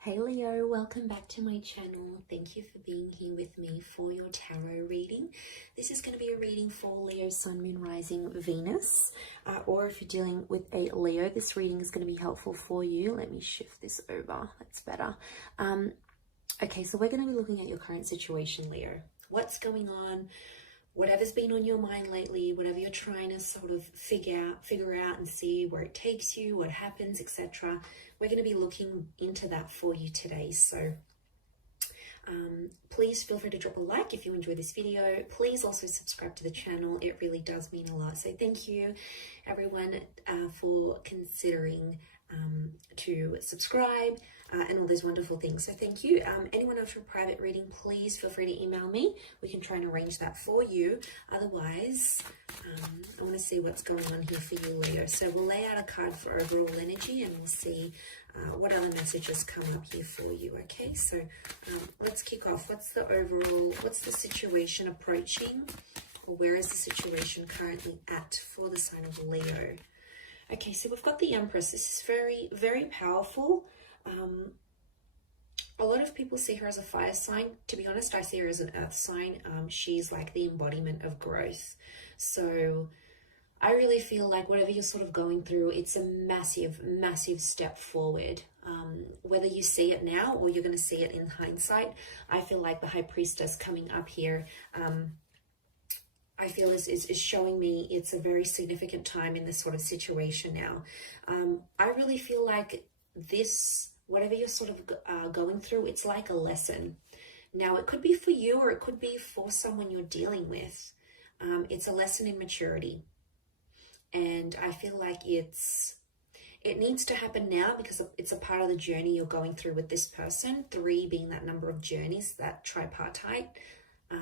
Hey Leo, welcome back to my channel. Thank you for being here with me for your tarot reading. This is going to be a reading for Leo, Sun, Moon, Rising, Venus. Or if you're dealing with a Leo, this reading is going to be helpful for you. Let me shift this over. That's better. Okay, so we're going to be looking at your current situation, Leo. What's going on? Whatever's been on your mind lately, whatever you're trying to sort of figure out and see where it takes you, what happens, etc. We're going to be looking into that for you today. So please feel free to drop a like if you enjoy this video. Please also subscribe to the channel. It really does mean a lot. So thank you everyone for considering to subscribe and all those wonderful things. So thank you. Anyone else for a private reading, please feel free to email me. We can try and arrange that for you. Otherwise, I want to see what's going on here for you, Leo. So we'll lay out a card for overall energy and we'll see what other messages come up here for you. Okay, so let's kick off. What's the situation approaching, or where is the situation currently at for the sign of Leo? Okay, so we've got the Empress. This is very, very powerful. A lot of people see her as a fire sign. To be honest, I see her as an earth sign. She's like the embodiment of growth. So I really feel like whatever you're sort of going through, it's a massive, massive step forward. Whether you see it now or you're going to see it in hindsight, I feel like the High Priestess coming up here, I feel is showing me it's a very significant time in this sort of situation now. I really feel like this, whatever you're sort of going through, it's like a lesson. Now, it could be for you or it could be for someone you're dealing with. It's a lesson in maturity. And I feel like it needs to happen now because it's a part of the journey you're going through with this person. 3 being that number of journeys, that tripartite.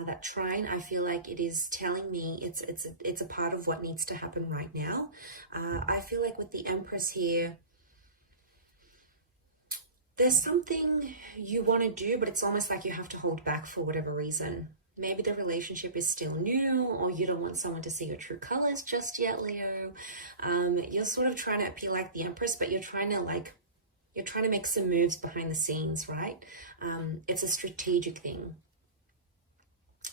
That trine, I feel like it is telling me it's a part of what needs to happen right now. I feel like with the Empress here, there's something you want to do, but it's almost like you have to hold back for whatever reason. Maybe the relationship is still new, or you don't want someone to see your true colors just yet, Leo. You're sort of trying to appear like the Empress, but you're trying to make some moves behind the scenes, right? It's a strategic thing.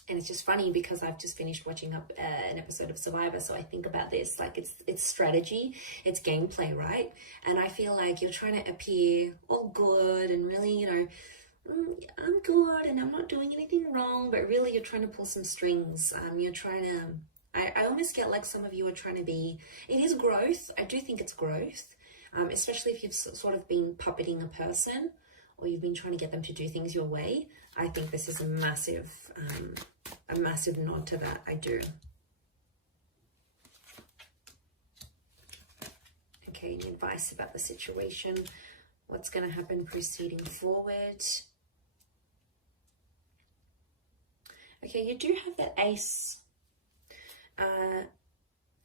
And it's just funny because I've just finished watching an episode of Survivor, so I think about this, like it's strategy, it's gameplay, right? And I feel like you're trying to appear all good and really, you know, I'm good and I'm not doing anything wrong, but really you're trying to pull some strings. You're trying to, I almost get like some of you are trying to be, it is growth. I do think it's growth, especially if you've sort of been puppeting a person or you've been trying to get them to do things your way. I think this is a massive nod to that. I do. Okay, any advice about the situation? What's going to happen proceeding forward? Okay, you do have that Ace. And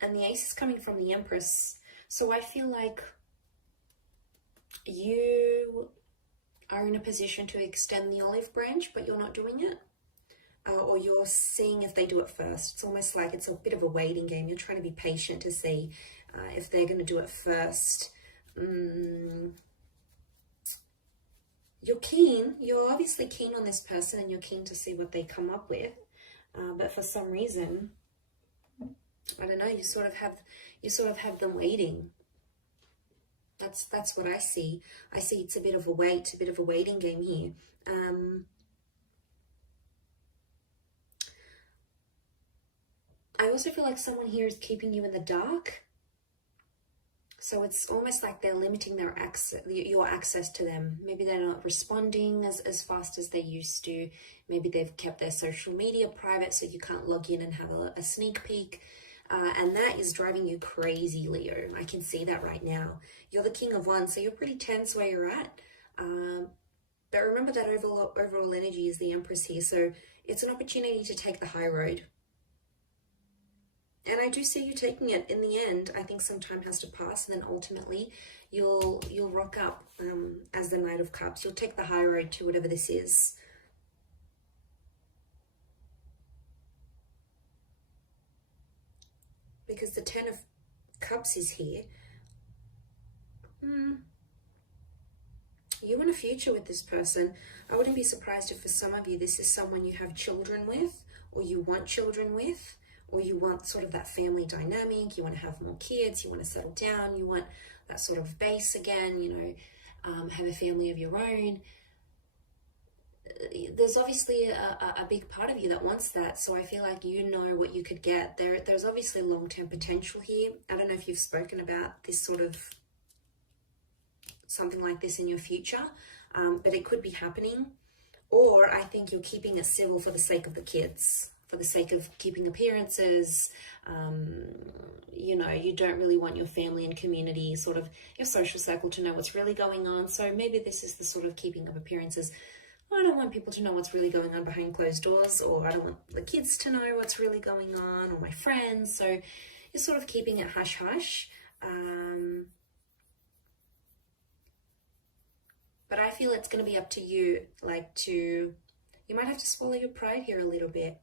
the Ace is coming from the Empress. So I feel like you are in a position to extend the olive branch, but you're not doing it. Or you're seeing if they do it first. It's almost like it's a bit of a waiting game. You're trying to be patient to see if they're going to do it first. You're keen. You're obviously keen on this person and you're keen to see what they come up with. But for some reason, I don't know, you sort of have them waiting. That's what I see. I see it's a bit of a wait, a bit of a waiting game here. I also feel like someone here is keeping you in the dark. So it's almost like they're limiting their your access to them. Maybe they're not responding as fast as they used to. Maybe they've kept their social media private so you can't log in and have a sneak peek. And that is driving you crazy, Leo. I can see that right now. You're the King of Wands, so you're pretty tense where you're at. But remember that overall energy is the Empress here. So it's an opportunity to take the high road. And I do see you taking it in the end. I think some time has to pass, and then ultimately you'll rock up as the Knight of Cups. You'll take the high road to whatever this is. Because the 10 of Cups is here. You want a future with this person. I wouldn't be surprised if for some of you this is someone you have children with, or you want children with, or you want sort of that family dynamic. You want to have more kids, you want to settle down, you want that sort of base again, you know, have a family of your own. There's obviously a big part of you that wants that, so I feel like you know what you could get. There's obviously long-term potential here. I don't know if you've spoken about this sort of something like this in your future, but it could be happening. Or I think you're keeping it civil for the sake of the kids, for the sake of keeping appearances. You know, you don't really want your family and community, sort of your social circle, to know what's really going on. So maybe this is the sort of keeping of appearances. I don't want people to know what's really going on behind closed doors, or I don't want the kids to know what's really going on, or my friends. So you're sort of keeping it hush-hush. But I feel it's going to be up to you, you might have to swallow your pride here a little bit.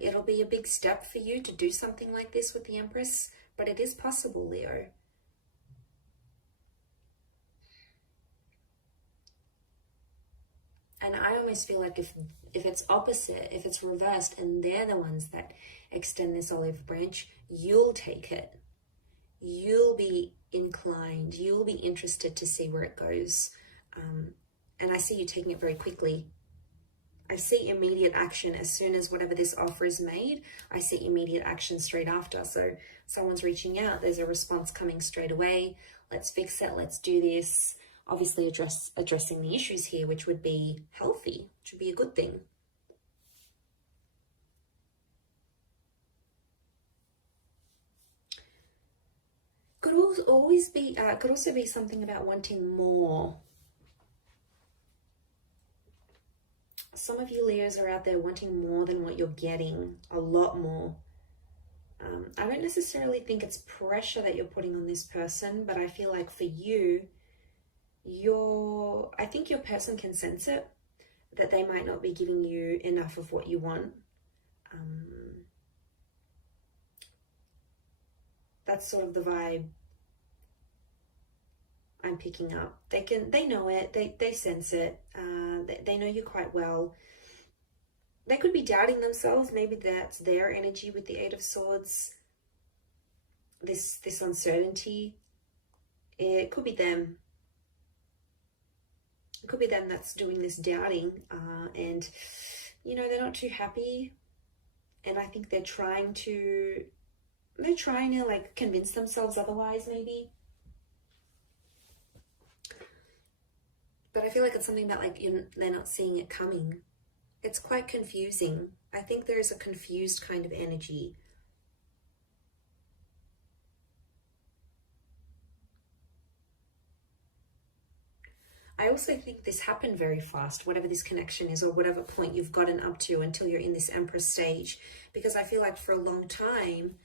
It'll be a big step for you to do something like this with the Empress, but it is possible, Leo. And I almost feel like if it's opposite, if it's reversed, and they're the ones that extend this olive branch, you'll take it. You'll be inclined, you'll be interested to see where it goes. And I see you taking it very quickly. I see immediate action as soon as whatever this offer is made. I see immediate action straight after. So someone's reaching out, there's a response coming straight away. Let's fix it, let's do this. Obviously addressing the issues here, which would be healthy, which would be a good thing. Could also be something about wanting more. Some of you Leos are out there wanting more than what you're getting, a lot more. I don't necessarily think it's pressure that you're putting on this person, but I feel like for you, I think your person can sense it, that they might not be giving you enough of what you want. That's sort of the vibe I'm picking up. They know it, they sense it, they know you quite well. They could be doubting themselves. Maybe that's their energy with the Eight of Swords. This uncertainty. It could be them. It could be them that's doing this doubting, and you know, they're not too happy, and I think they're trying to like convince themselves otherwise, maybe. But I feel like it's something that they're not seeing it coming. It's quite confusing. I think there is a confused kind of energy. I also think this happened very fast, whatever this connection is, or whatever point you've gotten up to until you're in this Empress stage, because I feel like for a long time,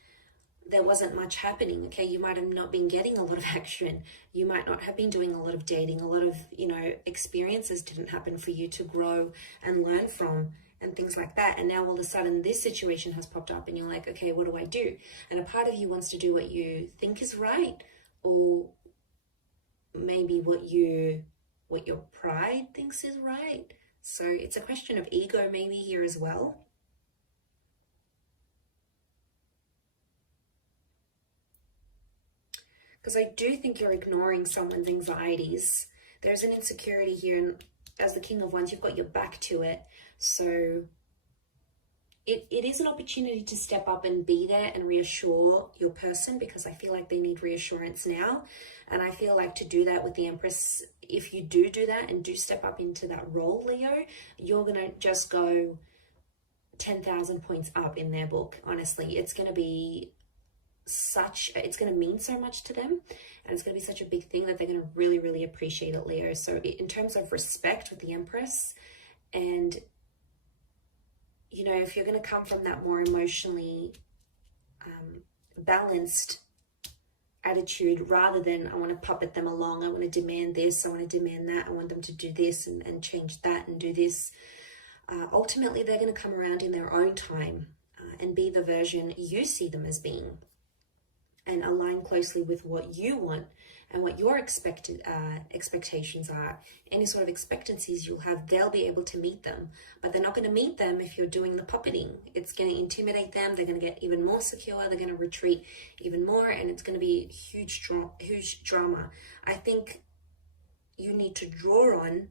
there wasn't much happening. Okay, you might have not been getting a lot of action. You might not have been doing a lot of dating. A lot of, you know, experiences didn't happen for you to grow and learn from and things like that. And now all of a sudden this situation has popped up and you're like, okay, what do I do? And a part of you wants to do what you think is right, or maybe what your pride thinks is right. So it's a question of ego maybe here as well. Because I do think you're ignoring someone's anxieties. There's an insecurity here, and as the King of Wands, you've got your back to it. So it is an opportunity to step up and be there and reassure your person, because I feel like they need reassurance now. And I feel like to do that with the Empress, if you do that and do step up into that role, Leo, you're going to just go 10,000 points up in their book. Honestly, it's going to be it's going to mean so much to them, and it's going to be such a big thing that they're going to really, really appreciate it, Leo. So in terms of respect with the Empress, and you know, if you're going to come from that more emotionally balanced attitude, rather than I want to puppet them along, I want to demand this, I want to demand that, I want them to do this and change that and do this, ultimately they're going to come around in their own time and be the version you see them as being, and align closely with what you want and what your expectations are, any sort of expectancies you'll have, they'll be able to meet them. But they're not going to meet them if you're doing the puppeting. It's going to intimidate them. They're going to get even more secure. They're going to retreat even more, and it's going to be huge drama. I think you need to draw on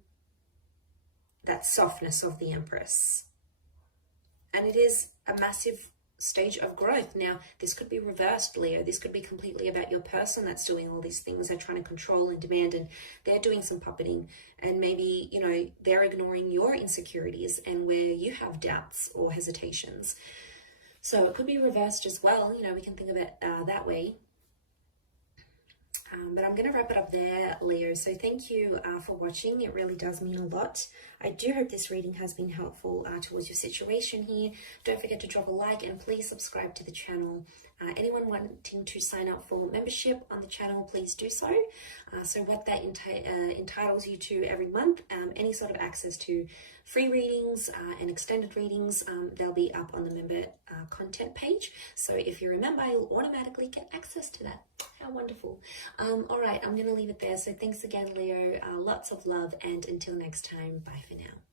that softness of the Empress. And it is a massive stage of growth. Now, this could be reversed, Leo. This could be completely about your person that's doing all these things. They're trying to control and demand, and they're doing some puppeting, and maybe, you know, they're ignoring your insecurities and where you have doubts or hesitations. So it could be reversed as well. You know, we can think of it that way. But I'm going to wrap it up there, Leo. So thank you for watching. It really does mean a lot. I do hope this reading has been helpful towards your situation here. Don't forget to drop a like and please subscribe to the channel. Anyone wanting to sign up for membership on the channel, please do so. So what that entitles you to every month, any sort of access to free readings and extended readings, they'll be up on the member content page. So if you're a member, you'll automatically get access to that. How wonderful. All right, I'm going to leave it there. So thanks again, Leo. Lots of love, and until next time, bye for now.